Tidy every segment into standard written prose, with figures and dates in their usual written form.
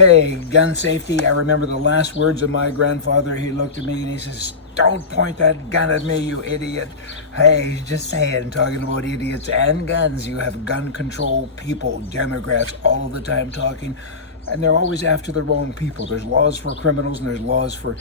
Hey, gun safety. I remember the last words of my grandfather. He looked at me and he says, "Don't point that gun at me, you idiot." Hey, just saying, talking about idiots and guns. You have gun control people, Democrats, all of the time talking, and they're always after the wrong people. There's laws for criminals and there's laws for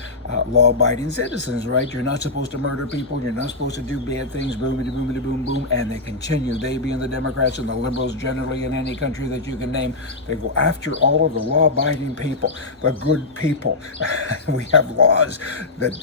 law-abiding citizens, right? You're not supposed to murder people. You're not supposed to do bad things, boomity, boomity, boom, boom, and they continue. They being the Democrats and the liberals generally in any country that you can name, they go after all of the law-abiding people, the good people. We have laws that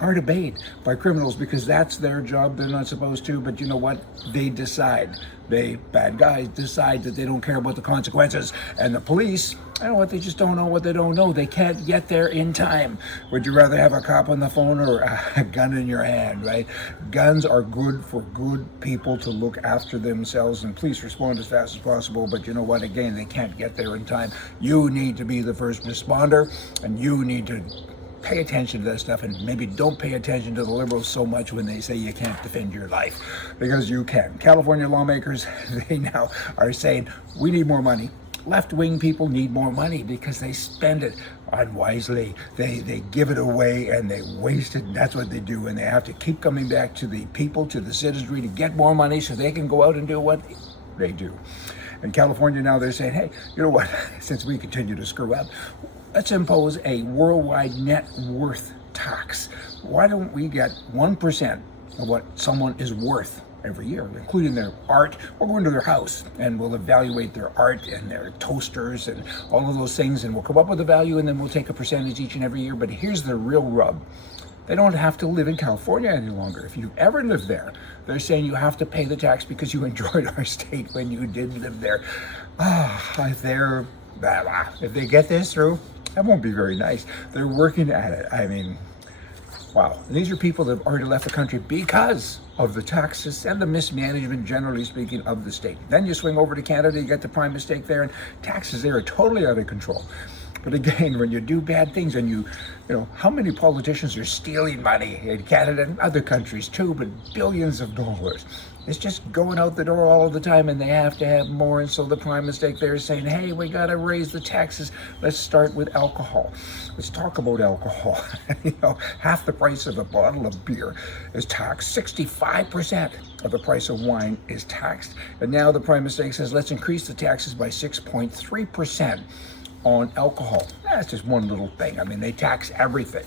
aren't obeyed by criminals because that's their job. They're not supposed to, but you know what? They decide. They, bad guys, decide that they don't care about the consequences. And the police, I know what, they just don't know what they don't know. They can't get there in time. Would you rather have a cop on the phone or a gun in your hand, right? Guns are good for good people to look after themselves, and police respond as fast as possible. But you know what? Again, they can't get there in time. You need to be the first responder, and you need to pay attention to that stuff, and maybe don't pay attention to the liberals so much when they say you can't defend your life, because you can. California lawmakers, they now are saying we need more money. Left-wing people need more money because they spend it unwisely. They give it away and they waste it, and that's what they do. And they have to keep coming back to the people, to the citizenry, to get more money so they can go out and do what they do. In California now, they're saying, hey, you know what, since we continue to screw up, let's impose a worldwide net worth tax. Why don't we get 1% of what someone is worth every year, including their art? We'll go into their house and we'll evaluate their art and their toasters and all of those things, and we'll come up with a value, and then we'll take a percentage each and every year. But here's the real rub. They don't have to live in California any longer. If you've ever lived there, they're saying you have to pay the tax because you enjoyed our state when you did live there. If they get this through, that won't be very nice. They're working at it. I mean, wow. And these are people that have already left the country because of the taxes and the mismanagement, generally speaking, of the state. Then you swing over to Canada, you get the prime mistake there, and taxes there are totally out of control. But again, when you do bad things, and you know, how many politicians are stealing money in Canada and other countries too, but billions of dollars. It's just going out the door all the time, and they have to have more. And so the prime mistake there is saying, hey, we got to raise the taxes. Let's start with alcohol. Let's talk about alcohol. You know, half the price of a bottle of beer is taxed. 65% of the price of wine is taxed. And now the prime mistake says, let's increase the taxes by 6.3% on alcohol. That's just one little thing. I mean, they tax everything.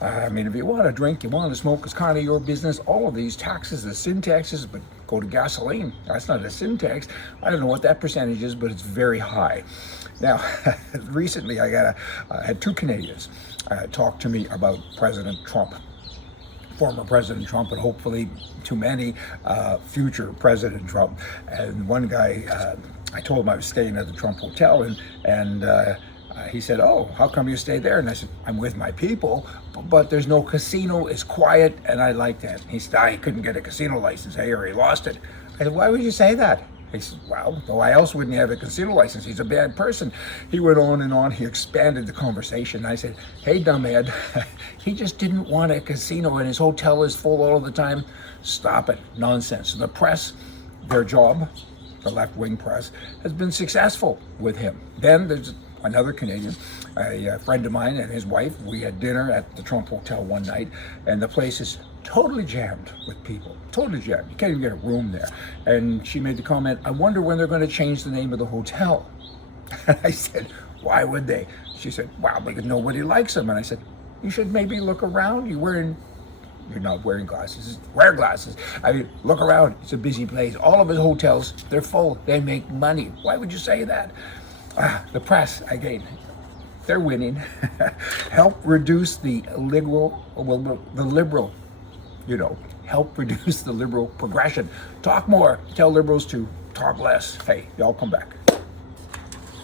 I mean, if you want to drink, you want to smoke, it's kind of your business. All of these taxes, the sin taxes, but go to gasoline. That's not a sin tax. I don't know what that percentage is, but it's very high. Now, recently I had two Canadians talk to me about President Trump, former President Trump, and hopefully too many future President Trump. And one guy, I told him I was staying at the Trump Hotel, and he said, "Oh, how come you stay there?" And I said, "I'm with my people, but there's no casino. It's quiet, and I like that." He said, "He couldn't get a casino license. Hey, or he lost it." I said, "Why would you say that?" He said, "Well, why else wouldn't he have a casino license? He's a bad person." He went on and on. He expanded the conversation. I said, "Hey, dumbhead, he just didn't want a casino, and his hotel is full all the time. Stop it. Nonsense." The press, their job, the left-wing press, has been successful with him. Then there's another Canadian, a friend of mine and his wife. We had dinner at the Trump Hotel one night, and the place is totally jammed with people, totally jammed. You can't even get a room there. And she made the comment, "I wonder when they're going to change the name of the hotel." And I said, "Why would they?" She said, "Well, because nobody likes them." And I said, "You should maybe look around. You're not wearing glasses. Wear glasses. I mean, look around. It's a busy place. All of his hotels, they're full. They make money. Why would you say that?" The press, again, they're winning. Help reduce the liberal, help reduce the liberal progression. Talk more. Tell liberals to talk less. Hey, y'all come back.